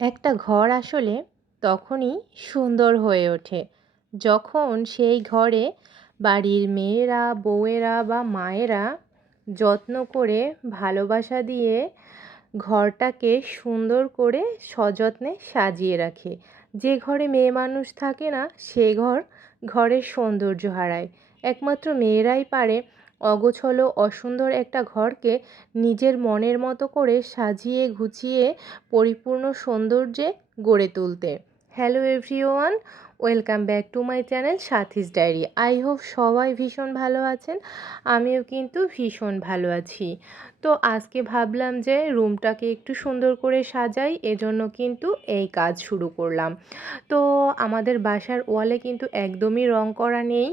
একটা ঘর আসলে তখনই সুন্দর হয়ে ওঠে। যখন সেই ঘরে বাড়ির মেয়েরা, বউয়েরা বা মায়েরা যত্ন করে ভালোবাসা দিয়ে ঘরটাকে সুন্দর করে সযত্নে সাজিয়ে রাখে। যে ঘরে মেয়ে মানুষ থাকে না, সে ঘর ঘরের সৌন্দর্য হারায়। একমাত্র মেয়েরাই পারে অগোছলো, অসুন্দর একটা ঘরকে নিজের মনের মতো করে সাজিয়ে গুছিয়ে পরিপূর্ণ সৌন্দর্যে গড়ে তুলতে। Hello everyone welcome back to my channel Sathi's diary I hope সবাই ভীষণ ভালো আছেন। আমিও কিন্তু ভীষণ ভালো আছি। তো আজকে ভাবলাম যে রুমটাকে একটু সুন্দর করে সাজাই, এজন্য কিন্তু এই কাজ শুরু করলাম। তো আমাদের বাসার ওয়ালে কিন্তু একদমই রং করা নেই।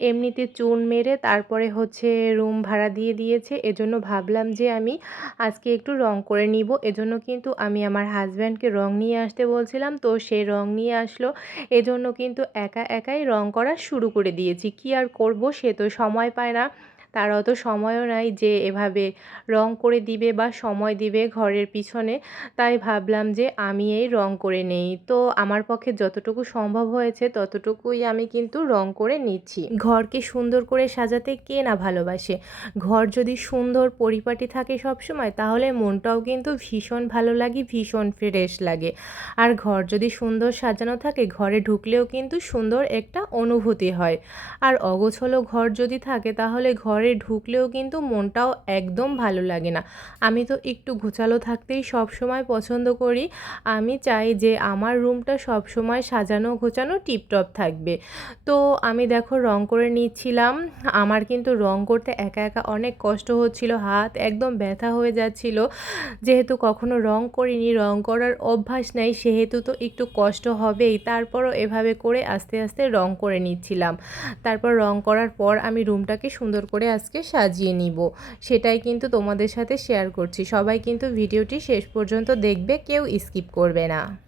এমনিতে চুন মেরে তারপরে হচ্ছে রুম ভাড়া দিয়ে দিয়েছে। এজন্য ভাবলাম যে আমি আজকে একটু রং করে নিব। এজন্য কিন্তু আমি আমার হাজব্যান্ডকে রং নিয়ে আসতে বলছিলাম। তো সে রং নিয়ে আসলো। এজন্য কিন্তু একা একাই রং করা শুরু করে দিয়েছি। কি আর করব সে তো সময় পায় না। তার অত সময়ও নাই যে এভাবে রং করে দিবে বা সময় দিবে ঘরের পিছনে। তাই ভাবলাম যে আমি এই রং করে নেই। তো আমার পক্ষে যতটুকু সম্ভব হয়েছে ততটুকুই আমি কিন্তু রং করে নিচ্ছি। ঘরকে সুন্দর করে সাজাতে কে না ভালোবাসে? ঘর যদি সুন্দর পরিপাটি থাকে সবসময়, তাহলে মনটাও কিন্তু ভীষণ ভালো লাগে, ভীষণ ফ্রেশ লাগে। আর ঘর যদি সুন্দর সাজানো থাকে, ঘরে ঢুকলেও কিন্তু সুন্দর একটা অনুভূতি হয়। আর অগোছলো ঘর যদি থাকে, তাহলে ঘরে ঢুকলেও কিন্তু মনটাও একদম ভালো লাগে না। আমি তো একটু ঘোচালো থাকতেই সব সময় পছন্দ করি। আমি চাই যে আমার রুমটা সব সময় সাজানো গোছানো টিপটপ থাকবে। তো আমি দেখো রং করে নিচ্ছিলাম। আমার কিন্তু রং করতে একা একা অনেক কষ্ট হচ্ছিল, হাত একদম ব্যথা হয়ে যাচ্ছিল। যেহেতু কখনো রং করিনি, রং করার অভ্যাস নেই, সেহেতু তো একটু কষ্ট হবেই। তারপরও এভাবে করে আস্তে আস্তে রং করে নিচ্ছিলাম। তারপর রং করার পর আমি রুমটাকে সুন্দর করে আজকে সাজিয়ে নিব। সেটাই কিন্তু তোমাদের সাথে শেয়ার করছি। সবাই কিন্তু ভিডিওটি শেষ পর্যন্ত দেখবে, কেউ স্কিপ করবে না।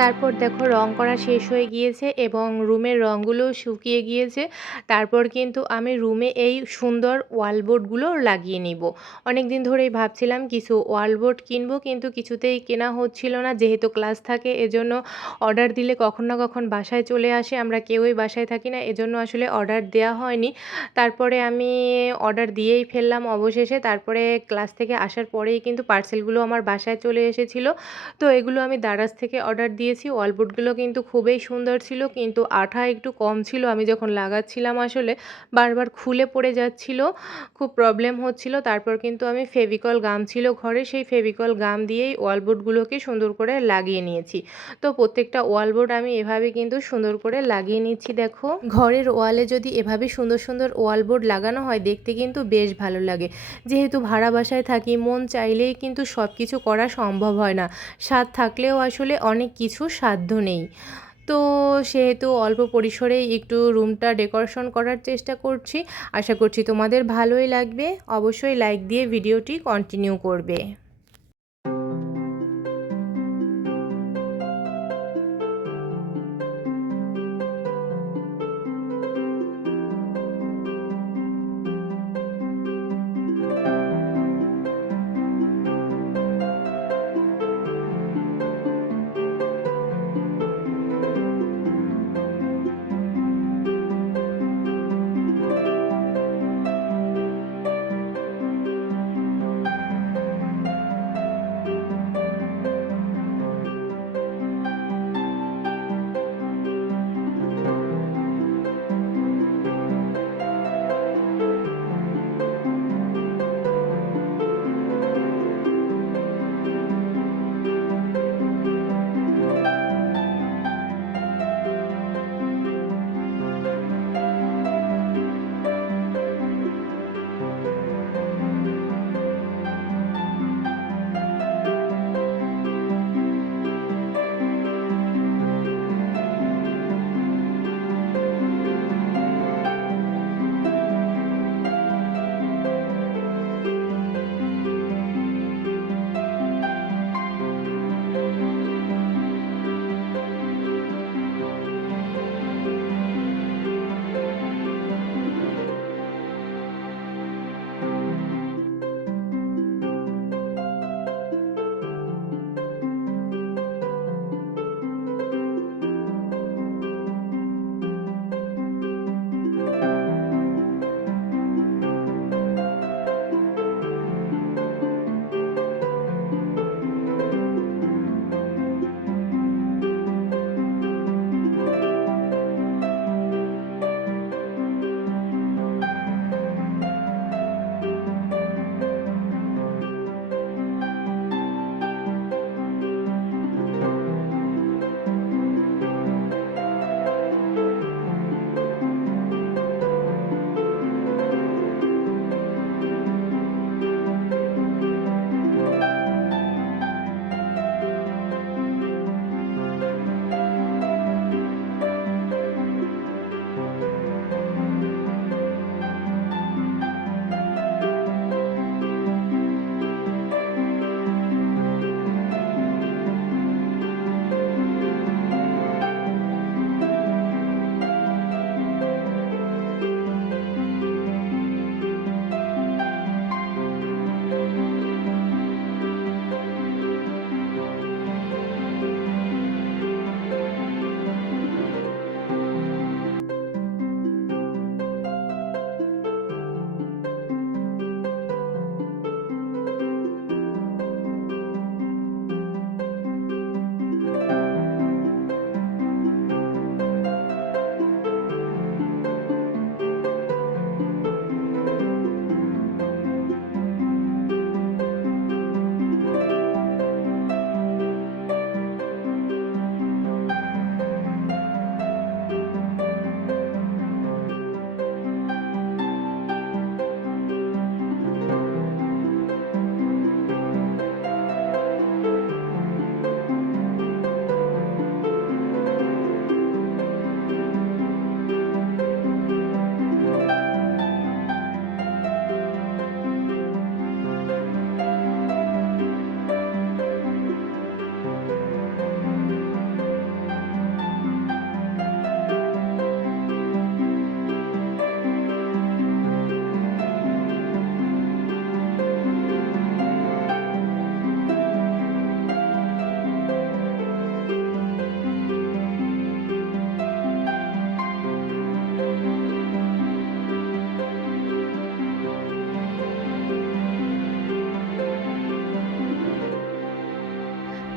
তারপর দেখো রং করা শেষ হয়ে গিয়েছে এবং রুমের রঙগুলোও শুকিয়ে গিয়েছে। তারপর কিন্তু আমি রুমে এই সুন্দর ওয়ালবোর্ডগুলো লাগিয়ে নিব। অনেক দিন ধরেই ভাবছিলাম কিছু ওয়ালবোর্ড কিনবো কিন্তু কিছুতেই কেনা হচ্ছিল না। যেহেতু ক্লাস থাকে এজন্য অর্ডার দিলে কখন না কখন বাসায় চলে আসে, আমরা কেউই বাসায় থাকি না, এজন্য আসলে অর্ডার দেওয়া হয়নি। তারপরে আমি অর্ডার দিয়েই ফেললাম অবশেষে। তারপরে ক্লাস থেকে আসার পরেই কিন্তু পার্সেলগুলো আমার বাসায় চলে এসেছিল। তো এগুলো আমি দারাজ থেকে অর্ডার দিয়ে দিয়েছি ওয়ালবোর্ডগুলো কিন্তু খুবই সুন্দর ছিল, কিন্তু আঠা একটু কম ছিল। আমি যখন লাগাচ্ছিলাম আসলে, বারবার খুলে পড়ে যাচ্ছিল, খুব প্রবলেম হচ্ছিল। তারপর কিন্তু আমি ফেভিকল গাম ছিল ঘরে, সেই ফেভিকল গাম দিয়েই ওয়ালবোর্ডগুলোকে সুন্দর করে লাগিয়ে নিয়েছি। তো প্রত্যেকটা ওয়ালবোর্ড আমি এভাবে কিন্তু সুন্দর করে লাগিয়ে নিচ্ছি, দেখো। ঘরের ওয়ালে যদি এভাবে সুন্দর সুন্দর ওয়ালবোর্ড লাগানো হয়, দেখতে কিন্তু বেশ ভালো লাগে। যেহেতু ভাড়া বাসায় থাকি, মন চাইলেই কিন্তু সব কিছু করা সম্ভব হয় না। স্বাদ থাকলেও আসলে অনেক কিছু কিছু সাধ্য নেই। তো সেহেতু অল্প পরিসরেই একটু রুমটা ডেকোরেশন করার চেষ্টা করছি। আশা করছি তোমাদের ভালোই লাগবে। অবশ্যই লাইক দিয়ে ভিডিওটি কন্টিনিউ করবে।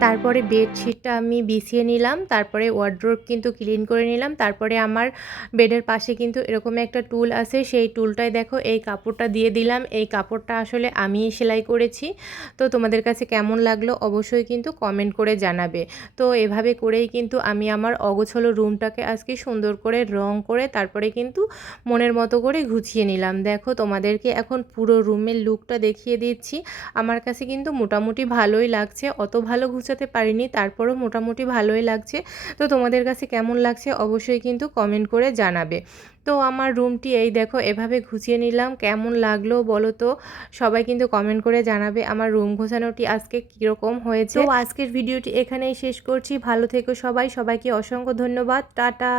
তারপরে বেডশিটটা আমি বিছিয়ে নিলাম, তারপরে ওয়ার্ড্রোব কিন্তু ক্লিন করে নিলাম, তারপরে আমার বেডের পাশে কিন্তু এরকম একটা টুল আছে, সেই টুলটায় দেখো এই কাপড়টা দিয়ে দিলাম, এই কাপড়টা আসলে আমি সেলাই করেছি। তো তোমাদের কাছে কেমন লাগল অবশ্যই কিন্তু কমেন্ট করে জানাবে। তো এভাবে করেই কিন্তু আমি আমার অগোছলো রুমটাকে আজকে সুন্দর করে রং করে তারপরে কিন্তু মনের মতো করে গুছিয়ে নিলাম। দেখো তোমাদেরকে এখন পুরো রুমের লুকটা দেখিয়ে দিচ্ছি। আমার কাছে কিন্তু মোটামুটি ভালোই লাগছে, অত ভালো গুছাতে পারিনি, তারপরও মোটামুটি ভালোই লাগছে। তো তোমাদের কাছে কেমন লাগছে অবশ্যই কিন্তু কমেন্ট করে জানাবে। তো আমার রুমটি এই দেখো, এভাবে ঘুষিয়ে নিলাম। কেমন লাগল বলো তো? সবাই কিন্তু কমেন্ট করে জানাবে আমার রুম ঘোষানোটি আজকে কীরকম হয়েছে। তো আজকের ভিডিওটি এখানেই শেষ করছি। ভালো থেকো সবাই। সবাইকে অসংখ্য ধন্যবাদ। টাটা।